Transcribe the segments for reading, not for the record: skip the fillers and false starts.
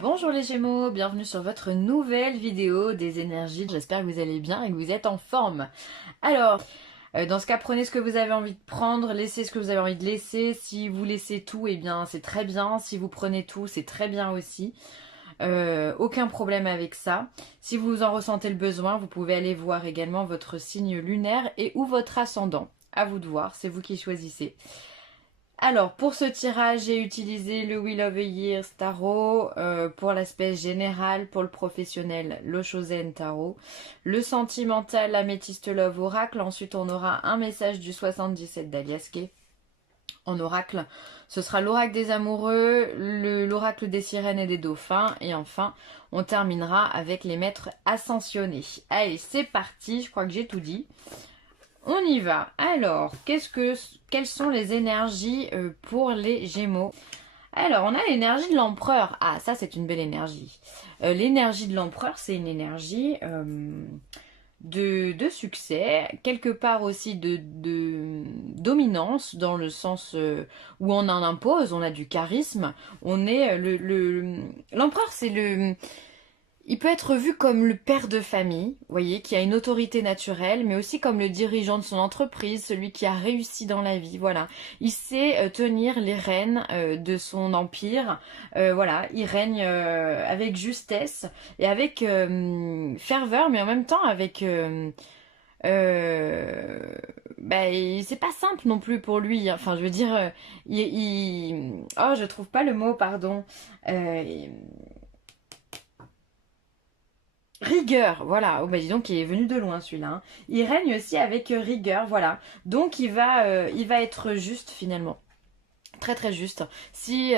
Bonjour les Gémeaux, bienvenue sur votre nouvelle vidéo des énergies. J'espère que vous allez bien et que vous êtes en forme. Alors, dans ce cas, prenez ce que vous avez envie de prendre, laissez ce que vous avez envie de laisser. Si vous laissez tout, eh bien c'est très bien. Si vous prenez tout, c'est très bien aussi. Aucun problème avec ça. Si vous en ressentez le besoin, vous pouvez aller voir également votre signe lunaire et ou votre ascendant. À vous de voir, c'est vous qui choisissez. Alors, pour ce tirage, j'ai utilisé le Wheel of the Years Tarot, pour l'aspect général, pour le professionnel, le Chosen Tarot, le sentimental, l'Améthyste Love Oracle. Ensuite, on aura un message du 77 d'Aliaske. En oracle, ce sera l'oracle des amoureux, l'oracle des sirènes et des dauphins. Et enfin, on terminera avec les maîtres ascensionnés. Allez, c'est parti, je crois que j'ai tout dit. On y va. Alors, quelles sont les énergies pour les Gémeaux? Alors, on a l'énergie de l'empereur. Ah, ça, c'est une belle énergie. L'énergie de l'empereur, c'est une énergie de succès, quelque part aussi de dominance, dans le sens où on en impose, on a du charisme. On est l'empereur, c'est le... Il peut être vu comme le père de famille, vous voyez, qui a une autorité naturelle, mais aussi comme le dirigeant de son entreprise, celui qui a réussi dans la vie, voilà. Il sait tenir les rênes de son empire, voilà, il règne avec justesse et avec ferveur, mais en même temps avec... c'est pas simple non plus pour lui, enfin je veux dire, oh je trouve pas le mot, pardon. Euh, Rigueur, voilà. Oh bah dis donc, il est venu de loin celui-là, hein. Il règne aussi avec rigueur, voilà. Donc il va être juste finalement. Très très juste. S'il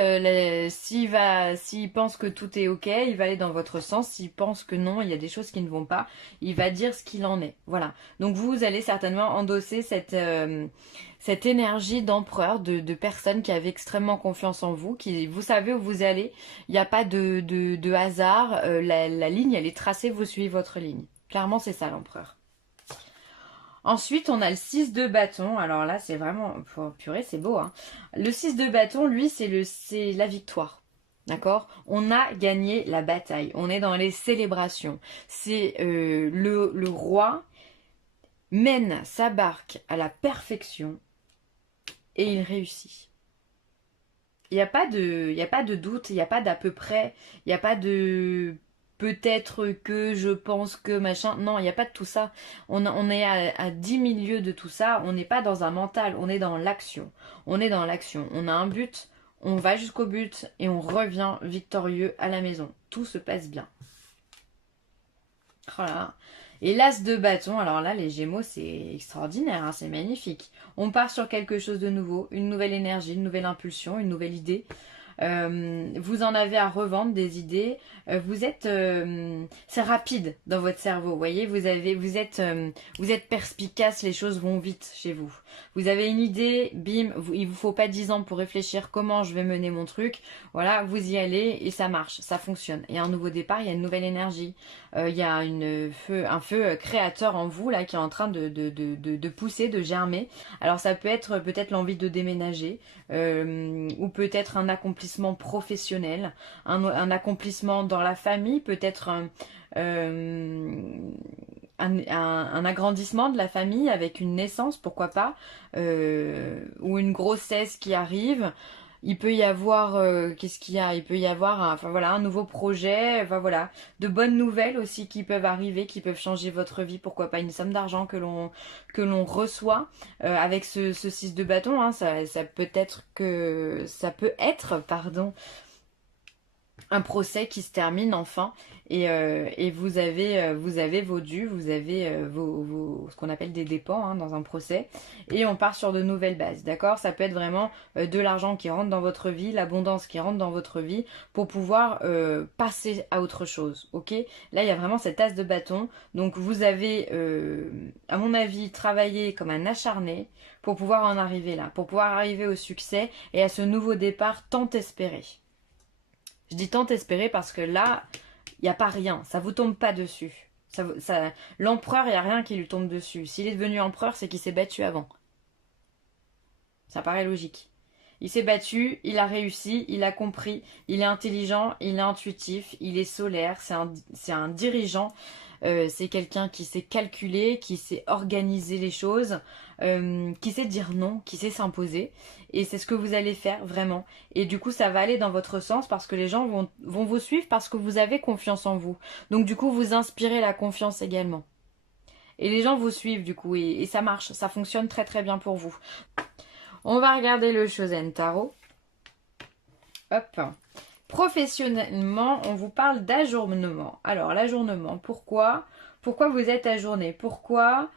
pense que tout est ok, il va aller dans votre sens. S'il pense que non, il y a des choses qui ne vont pas, il va dire ce qu'il en est. Voilà. Donc vous allez certainement endosser cette énergie d'empereur, de personne qui avait extrêmement confiance en vous, qui vous savez où vous allez. Il n'y a pas de hasard. La ligne, elle est tracée, vous suivez votre ligne. Clairement, c'est ça l'empereur. Ensuite, on a le 6 de bâton. Alors là, c'est vraiment... Oh, purée, c'est beau, hein. Le 6 de bâton, lui, c'est la victoire. D'accord? On a gagné la bataille. On est dans les célébrations. C'est le roi mène sa barque à la perfection et il réussit. Il y a pas de doute, il n'y a pas d'à peu près, il n'y a pas de peut-être que je pense que machin. Non, il n'y a pas de tout ça. On est à 10 000 lieues de tout ça. On n'est pas dans un mental, on est dans l'action. On est dans l'action. On a un but, on va jusqu'au but et on revient victorieux à la maison. Tout se passe bien. Voilà. Et l'as de bâton, alors là, les Gémeaux, c'est extraordinaire, hein, c'est magnifique. On part sur quelque chose de nouveau, une nouvelle énergie, une nouvelle impulsion, une nouvelle idée. Vous en avez à revendre des idées. C'est rapide dans votre cerveau. Vous voyez, vous êtes perspicace. Les choses vont vite chez vous. Vous avez une idée, bim. Il vous faut pas 10 ans pour réfléchir comment je vais mener mon truc. Voilà, vous y allez et ça marche, ça fonctionne. Il y a un nouveau départ, il y a une nouvelle énergie. Il y a un feu créateur en vous là qui est en train de pousser, de germer. Alors ça peut être peut-être l'envie de déménager, ou peut-être un accomplissement professionnel, un accomplissement dans la famille, peut-être un agrandissement de la famille avec une naissance, pourquoi pas, ou une grossesse qui arrive. Il peut y avoir, qu'est-ce qu'il y a? Il peut y avoir, enfin voilà, un nouveau projet, enfin voilà, de bonnes nouvelles aussi qui peuvent arriver, qui peuvent changer votre vie. Pourquoi pas une somme d'argent que l'on reçoit avec ce 6 de bâton. Hein, ça peut être, pardon, un procès qui se termine enfin et vous avez vos dus, vous avez ce qu'on appelle des dépens, hein, dans un procès et on part sur de nouvelles bases, d'accord? Ça peut être vraiment de l'argent qui rentre dans votre vie, l'abondance qui rentre dans votre vie pour pouvoir passer à autre chose, ok? Là, il y a vraiment cet as de bâton, donc vous avez, à mon avis, travaillé comme un acharné pour pouvoir en arriver là, pour pouvoir arriver au succès et à ce nouveau départ tant espéré. Je dis tant espérer parce que là, il n'y a pas rien. Ça vous tombe pas dessus. L'empereur, il n'y a rien qui lui tombe dessus. S'il est devenu empereur, c'est qu'il s'est battu avant. Ça paraît logique. Il s'est battu, il a réussi, il a compris, il est intelligent, il est intuitif, il est solaire, c'est un dirigeant, c'est quelqu'un qui sait calculer, qui sait organiser les choses, qui sait dire non, qui sait s'imposer. Et c'est ce que vous allez faire vraiment. Et du coup, ça va aller dans votre sens parce que les gens vont vous suivre parce que vous avez confiance en vous. Donc du coup, vous inspirez la confiance également. Et les gens vous suivent du coup et ça marche, ça fonctionne très très bien pour vous. On va regarder le Shosen Tarot. Hop. Professionnellement, on vous parle d'ajournement. Alors, l'ajournement, pourquoi? Pourquoi vous êtes ajourné? Pourquoi?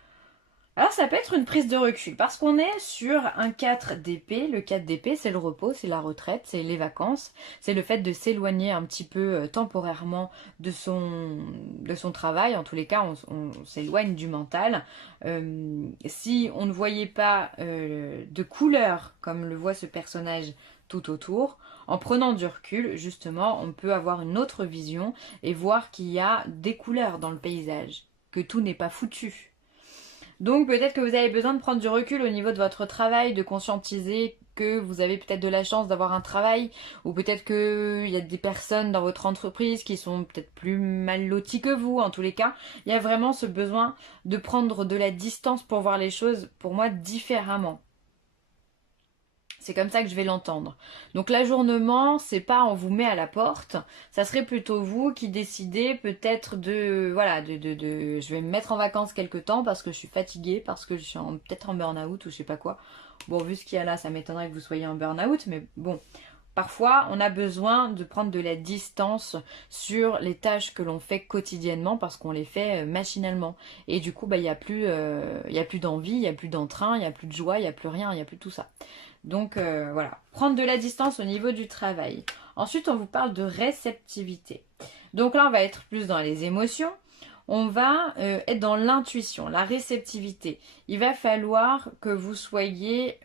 Alors, ça peut être une prise de recul, parce qu'on est sur un 4 d'épée. Le 4 d'épée, c'est le repos, c'est la retraite, c'est les vacances, c'est le fait de s'éloigner un petit peu temporairement de son travail. En tous les cas, on s'éloigne du mental. Si on ne voyait pas de couleur, comme le voit ce personnage tout autour, en prenant du recul, justement, on peut avoir une autre vision et voir qu'il y a des couleurs dans le paysage, que tout n'est pas foutu. Donc peut-être que vous avez besoin de prendre du recul au niveau de votre travail, de conscientiser que vous avez peut-être de la chance d'avoir un travail, ou peut-être qu'il y a des personnes dans votre entreprise qui sont peut-être plus mal loties que vous. En tous les cas, il y a vraiment ce besoin de prendre de la distance pour voir les choses, pour moi, différemment. C'est comme ça que je vais l'entendre. Donc l'ajournement, c'est pas on vous met à la porte, ça serait plutôt vous qui décidez peut-être voilà, je vais me mettre en vacances quelque temps parce que je suis fatiguée, parce que je suis peut-être en burn-out ou je sais pas quoi. Bon, vu ce qu'il y a là, ça m'étonnerait que vous soyez en burn-out, mais bon. Parfois, on a besoin de prendre de la distance sur les tâches que l'on fait quotidiennement parce qu'on les fait machinalement. Et du coup, bah, il n'y a plus d'envie, il n'y a plus d'entrain, il n'y a plus de joie, il n'y a plus rien, il n'y a plus tout ça. Donc voilà, prendre de la distance au niveau du travail. Ensuite, on vous parle de réceptivité. Donc là, on va être plus dans les émotions. On va être dans l'intuition, la réceptivité. Il va falloir que vous soyez...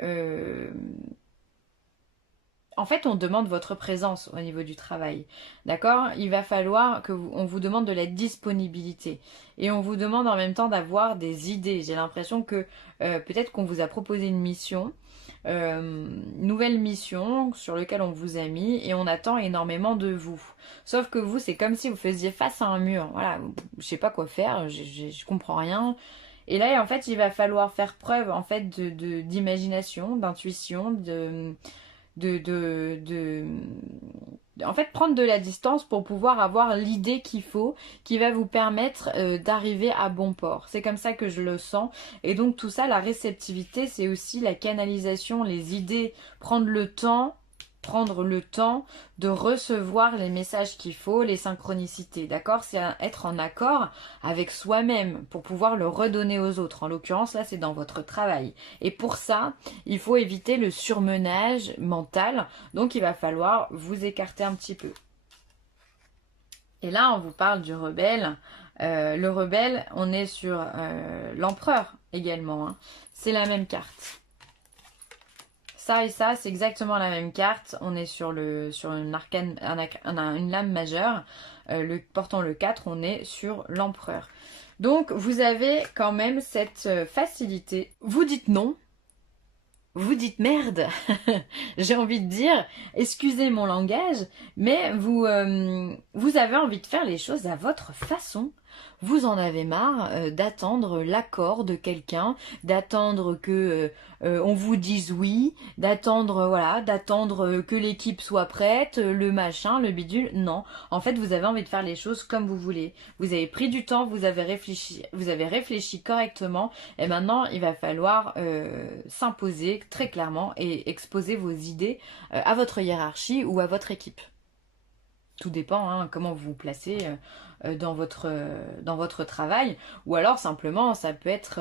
En fait, on demande votre présence au niveau du travail. D'accord? Il va falloir on vous demande de la disponibilité. Et on vous demande en même temps d'avoir des idées. J'ai l'impression que peut-être qu'on vous a proposé une mission, nouvelle mission sur laquelle on vous a mis et on attend énormément de vous. Sauf que vous, c'est comme si vous faisiez face à un mur. Voilà, je sais pas quoi faire, je comprends rien. Et là, en fait, il va falloir faire preuve en fait d'imagination, d'intuition, en fait, prendre de la distance pour pouvoir avoir l'idée qu'il faut, qui va vous permettre d'arriver à bon port. C'est comme ça que je le sens. Et donc tout ça, la réceptivité, c'est aussi la canalisation, les idées, prendre le temps de recevoir les messages qu'il faut, les synchronicités, d'accord? C'est être en accord avec soi-même pour pouvoir le redonner aux autres. En l'occurrence, là, c'est dans votre travail. Et pour ça, il faut éviter le surmenage mental. Donc, il va falloir vous écarter un petit peu. Et là, on vous parle du rebelle. Le rebelle, on est sur l'empereur également, hein. C'est la même carte. Ça et ça, c'est exactement la même carte. On est sur une arcane, une lame majeure. Portant le 4, on est sur l'empereur. Donc, vous avez quand même cette facilité. Vous dites non. Vous dites merde. J'ai envie de dire, excusez mon langage, mais vous avez envie de faire les choses à votre façon. Vous en avez marre d'attendre l'accord de quelqu'un, d'attendre que on vous dise oui, d'attendre que l'équipe soit prête, le machin, le bidule. Non, en fait, vous avez envie de faire les choses comme vous voulez. Vous avez pris du temps, vous avez réfléchi correctement, et maintenant il va falloir s'imposer très clairement et exposer vos idées à votre hiérarchie ou à votre équipe. Tout dépend hein, comment vous vous placez dans votre travail, ou alors simplement ça peut être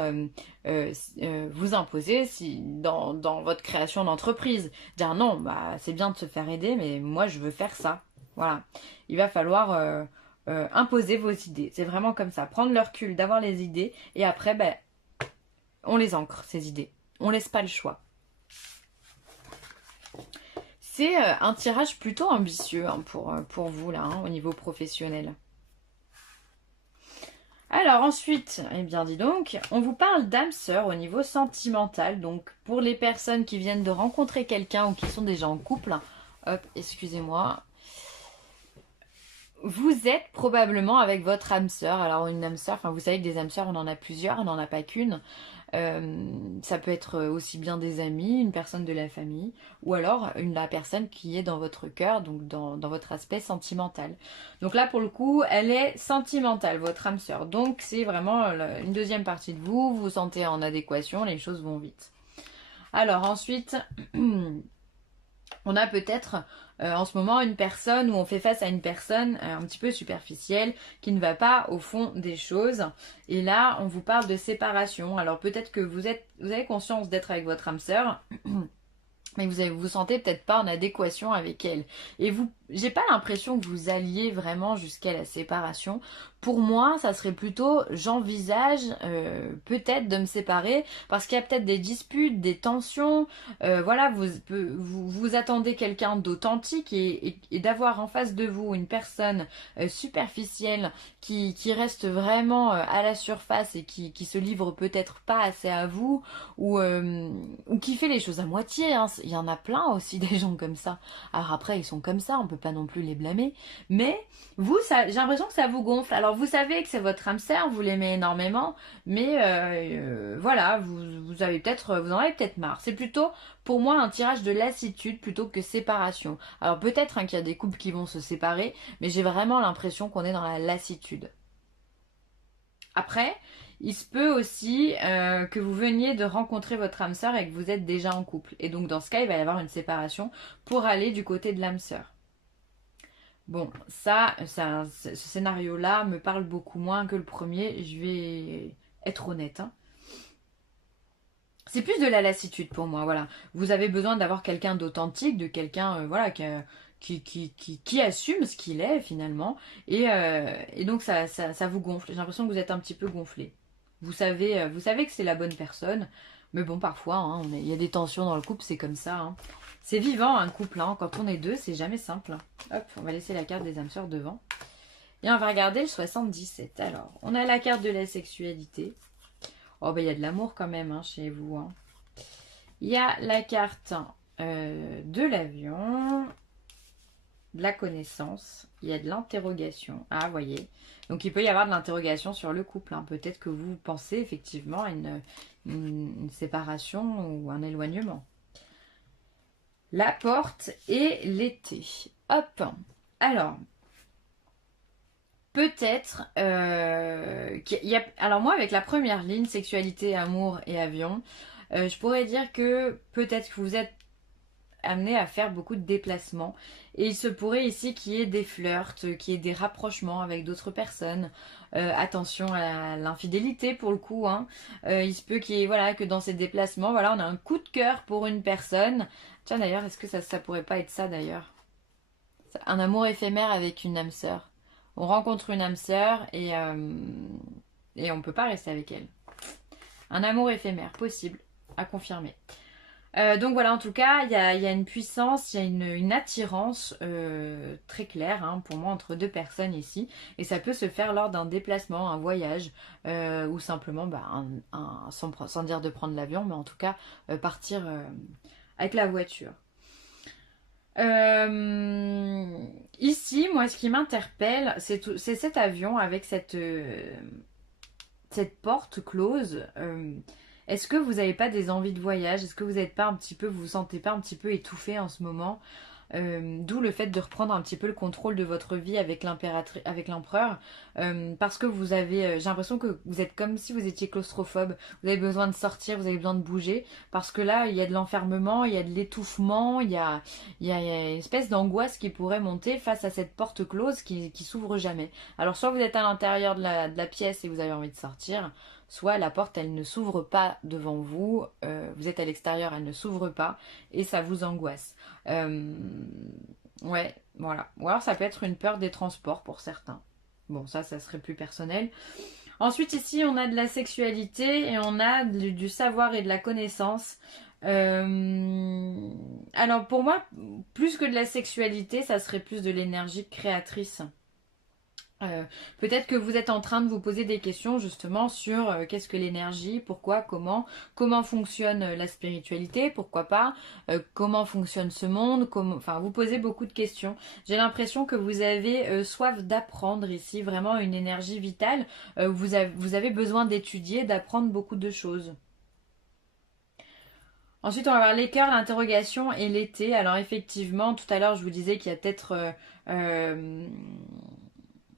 vous imposer dans votre création d'entreprise, dire non, bah c'est bien de se faire aider, mais moi je veux faire ça. Voilà, il va falloir imposer vos idées. C'est vraiment comme ça, prendre le recul, d'avoir les idées, et après ben, on les ancre ces idées, on laisse pas le choix. C'est un tirage plutôt ambitieux hein, pour vous là, hein, au niveau professionnel. Alors ensuite, eh bien dis donc, on vous parle d'âme sœur au niveau sentimental. Donc pour les personnes qui viennent de rencontrer quelqu'un ou qui sont déjà en couple, hop, excusez-moi, vous êtes probablement avec votre âme sœur. Alors une âme sœur, enfin vous savez que des âmes sœurs, on en a plusieurs, on n'en a pas qu'une. Ça peut être aussi bien des amis, une personne de la famille, ou alors la personne qui est dans votre cœur, donc dans votre aspect sentimental. Donc là, pour le coup, elle est sentimentale, votre âme sœur. Donc c'est vraiment une deuxième partie de vous, vous vous sentez en adéquation, les choses vont vite. Alors ensuite, on a peut-être en ce moment une personne où on fait face à une personne un petit peu superficielle qui ne va pas au fond des choses. Et là, on vous parle de séparation. Alors peut-être que vous avez conscience d'être avec votre âme sœur, mais vous sentez peut-être pas en adéquation avec elle. Et j'ai pas l'impression que vous alliez vraiment jusqu'à la séparation. Pour moi, ça serait plutôt, j'envisage peut-être de me séparer parce qu'il y a peut-être des disputes, des tensions. Voilà, vous attendez quelqu'un d'authentique et d'avoir en face de vous une personne superficielle qui reste vraiment à la surface et qui se livre peut-être pas assez à vous ou qui fait les choses à moitié. Hein. Il y en a plein aussi des gens comme ça. Alors après, ils sont comme ça, on peut pas non plus les blâmer. Mais vous, j'ai l'impression que ça vous gonfle. Alors vous savez que c'est votre âme sœur, vous l'aimez énormément, mais voilà, vous avez vous en avez peut-être marre. C'est plutôt pour moi un tirage de lassitude plutôt que séparation. Alors peut-être qu'il y a des couples qui vont se séparer, mais j'ai vraiment l'impression qu'on est dans la lassitude. Après, il se peut aussi que vous veniez de rencontrer votre âme sœur et que vous êtes déjà en couple. Et donc dans ce cas, il va y avoir une séparation pour aller du côté de l'âme sœur. Bon, ce scénario-là me parle beaucoup moins que le premier, je vais être honnête. Hein. C'est plus de la lassitude pour moi, voilà. Vous avez besoin d'avoir quelqu'un d'authentique, de quelqu'un voilà, qui assume ce qu'il est finalement. Et donc ça vous gonfle. J'ai l'impression que vous êtes un petit peu gonflé. Vous savez que c'est la bonne personne, mais bon, parfois, hein, il y a des tensions dans le couple, c'est comme ça. Hein. C'est vivant un couple, hein. Quand on est deux, c'est jamais simple. Hein. Hop, on va laisser la carte des âmes sœurs devant. Et on va regarder le 77. Alors, on a la carte de la sexualité. Oh, ben il y a de l'amour quand même hein, chez vous. Hein. Il y a la carte de l'avion, de la connaissance, il y a de l'interrogation. Ah, voyez. Donc il peut y avoir de l'interrogation sur le couple. Hein. Peut-être que vous pensez effectivement à une séparation ou un éloignement. La porte et l'été. Hop. Alors, peut-être alors moi avec la première ligne, sexualité, amour et avion, je pourrais dire que peut-être que vous êtes amené à faire beaucoup de déplacements. Et il se pourrait ici qu'il y ait des flirts, qu'il y ait des rapprochements avec d'autres personnes. Attention à l'infidélité pour le coup. Hein. Il se peut qu'il y ait, voilà, que dans ces déplacements, voilà, on a un coup de cœur pour une personne. Tiens d'ailleurs, est-ce que ça pourrait pas être ça d'ailleurs? Un amour éphémère avec une âme sœur. On rencontre une âme sœur et on peut pas rester avec elle. Un amour éphémère, possible, à confirmer. Donc voilà, en tout cas, il y a une puissance, il y a une attirance très claire hein, pour moi entre deux personnes ici. Et ça peut se faire lors d'un déplacement, un voyage, ou simplement sans dire de prendre l'avion, mais en tout cas partir avec la voiture. Ici, moi, ce qui m'interpelle, c'est cet avion avec cette porte close. Est-ce que vous n'avez pas des envies de voyage? Est-ce que vous vous sentez pas un petit peu étouffé en ce moment? D'où le fait de reprendre un petit peu le contrôle de votre vie avec l'empereur, parce que j'ai l'impression que vous êtes comme si vous étiez claustrophobe. Vous avez besoin de sortir, vous avez besoin de bouger, parce que là il y a de l'enfermement, il y a de l'étouffement, il y a une espèce d'angoisse qui pourrait monter face à cette porte close qui s'ouvre jamais. Alors soit vous êtes à l'intérieur de la pièce et vous avez envie de sortir, soit la porte elle ne s'ouvre pas devant vous, vous êtes à l'extérieur, elle ne s'ouvre pas et ça vous angoisse. Ouais, voilà. Ou alors ça peut être une peur des transports pour certains. Bon, ça serait plus personnel. Ensuite, ici, on a de la sexualité et on a du savoir et de la connaissance. Alors, pour moi, plus que de la sexualité, ça serait plus de l'énergie créatrice. Peut-être que vous êtes en train de vous poser des questions justement sur qu'est-ce que l'énergie, pourquoi, comment fonctionne la spiritualité, pourquoi pas, comment fonctionne ce monde, enfin vous posez beaucoup de questions. J'ai l'impression que vous avez soif d'apprendre ici, vraiment une énergie vitale. Vous avez besoin d'étudier, d'apprendre beaucoup de choses. Ensuite, on va voir les cœurs, l'interrogation et l'été. Alors effectivement, tout à l'heure, je vous disais qu'il y a peut-être euh,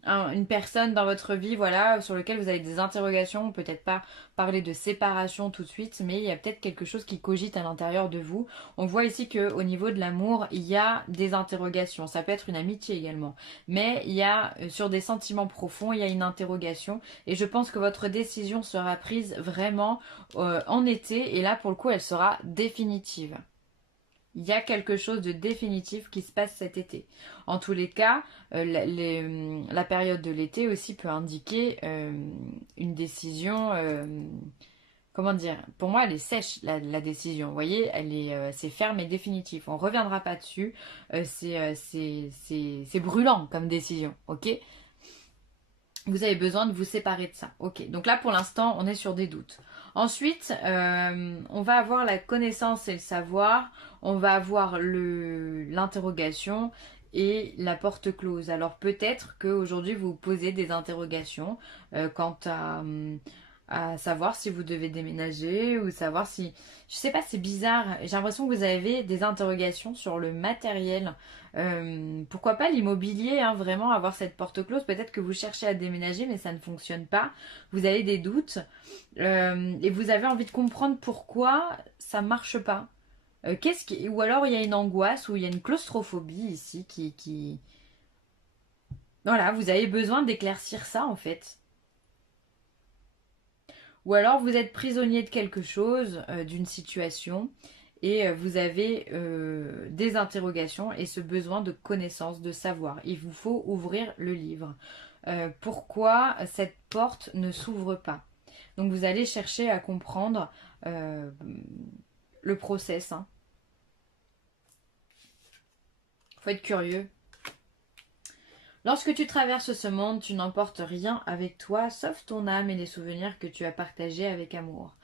une personne dans votre vie, voilà, sur lequel vous avez des interrogations, peut-être pas parler de séparation tout de suite, mais il y a peut-être quelque chose qui cogite à l'intérieur de vous. On voit ici que au niveau de l'amour, il y a des interrogations. Ça peut être une amitié également, mais il y a sur des sentiments profonds, il y a une interrogation, et je pense que votre décision sera prise vraiment en été, et là pour le coup, elle sera définitive. Il y a quelque chose de définitif qui se passe cet été. En tous les cas, la période de l'été aussi peut indiquer une décision. Comment dire? Pour moi, elle est sèche la décision. Vous voyez, c'est ferme et définitif. On ne reviendra pas dessus. C'est brûlant comme décision. Ok? Vous avez besoin de vous séparer de ça. Ok, donc là pour l'instant on est sur des doutes. Ensuite, on va avoir la connaissance et le savoir, on va avoir l'interrogation et la porte close. Alors peut-être qu'aujourd'hui vous vous posez des interrogations quant à savoir si vous devez déménager ou savoir si... Je sais pas, c'est bizarre. J'ai l'impression que vous avez des interrogations sur le matériel. Pourquoi pas l'immobilier, hein, vraiment avoir cette porte close. Peut-être que vous cherchez à déménager mais ça ne fonctionne pas. Vous avez des doutes et vous avez envie de comprendre pourquoi ça marche pas. Ou alors il y a une angoisse ou il y a une claustrophobie ici qui... Voilà, vous avez besoin d'éclaircir ça en fait. Ou alors vous êtes prisonnier de quelque chose, d'une situation, et vous avez des interrogations et ce besoin de connaissance, de savoir. Il vous faut ouvrir le livre. Pourquoi cette porte ne s'ouvre pas? Donc vous allez chercher à comprendre le process. Hein. Faut être curieux. Lorsque tu traverses ce monde, tu n'emportes rien avec toi, sauf ton âme et les souvenirs que tu as partagés avec amour.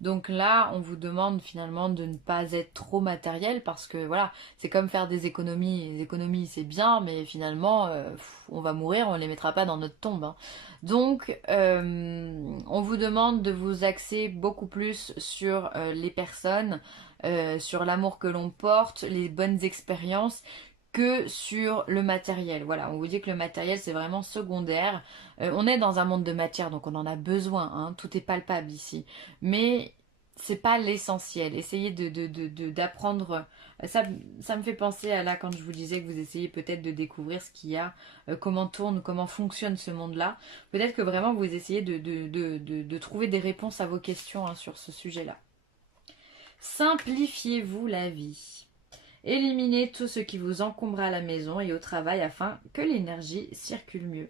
Donc là, on vous demande finalement de ne pas être trop matériel parce que voilà, c'est comme faire des économies. Les économies, c'est bien, mais finalement, on va mourir, on ne les mettra pas dans notre tombe. Hein. Donc, on vous demande de vous axer beaucoup plus sur les personnes, sur l'amour que l'on porte, les bonnes expériences que sur le matériel. Voilà, on vous dit que le matériel c'est vraiment secondaire. On est dans un monde de matière, donc on en a besoin, hein, tout est palpable ici. Mais c'est pas l'essentiel. Essayez d'apprendre. Ça me fait penser à là quand je vous disais que vous essayez peut-être de découvrir ce qu'il y a, comment tourne, comment fonctionne ce monde-là. Peut-être que vraiment vous essayez de trouver des réponses à vos questions hein, sur ce sujet-là. Simplifiez-vous la vie. Éliminez tout ce qui vous encombre à la maison et au travail afin que l'énergie circule mieux.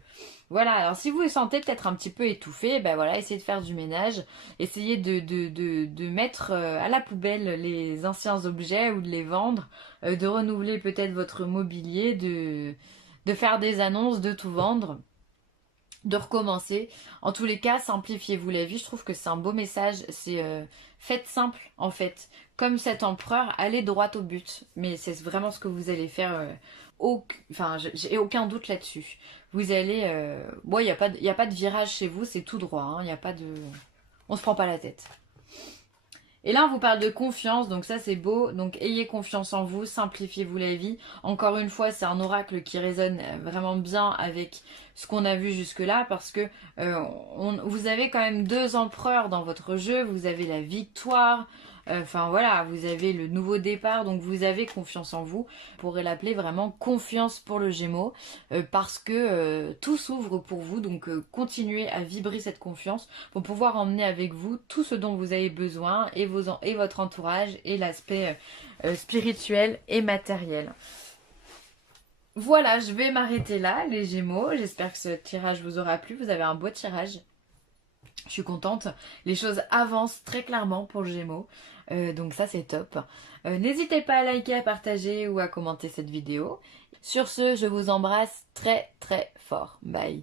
Voilà, alors si vous vous sentez peut-être un petit peu étouffé, ben voilà, essayez de faire du ménage, essayez de mettre à la poubelle les anciens objets ou de les vendre, de renouveler peut-être votre mobilier, de faire des annonces, de tout vendre de recommencer. En tous les cas, simplifiez-vous la vie. Je trouve que c'est un beau message. C'est faites simple en fait. Comme cet empereur, allez droit au but. Mais c'est vraiment ce que vous allez faire. Enfin, j'ai aucun doute là-dessus. Vous allez... Bon, il n'y a pas de virage chez vous, c'est tout droit. Hein. Il n'y a pas de... On se prend pas la tête. Et là, on vous parle de confiance, donc ça c'est beau. Donc ayez confiance en vous, simplifiez-vous la vie. Encore une fois, c'est un oracle qui résonne vraiment bien avec ce qu'on a vu jusque-là parce que vous avez quand même deux empereurs dans votre jeu. Vous avez la victoire, enfin voilà, vous avez le nouveau départ, donc vous avez confiance en vous. On pourrait l'appeler vraiment confiance pour le Gémeaux parce que tout s'ouvre pour vous. Donc continuez à vibrer cette confiance pour pouvoir emmener avec vous tout ce dont vous avez besoin et votre entourage et l'aspect spirituel et matériel. Voilà, je vais m'arrêter là, les Gémeaux. J'espère que ce tirage vous aura plu. Vous avez un beau tirage. Je suis contente. Les choses avancent très clairement pour le Gémeaux. Donc ça, c'est top. N'hésitez pas à liker, à partager ou à commenter cette vidéo. Sur ce, je vous embrasse très très fort. Bye.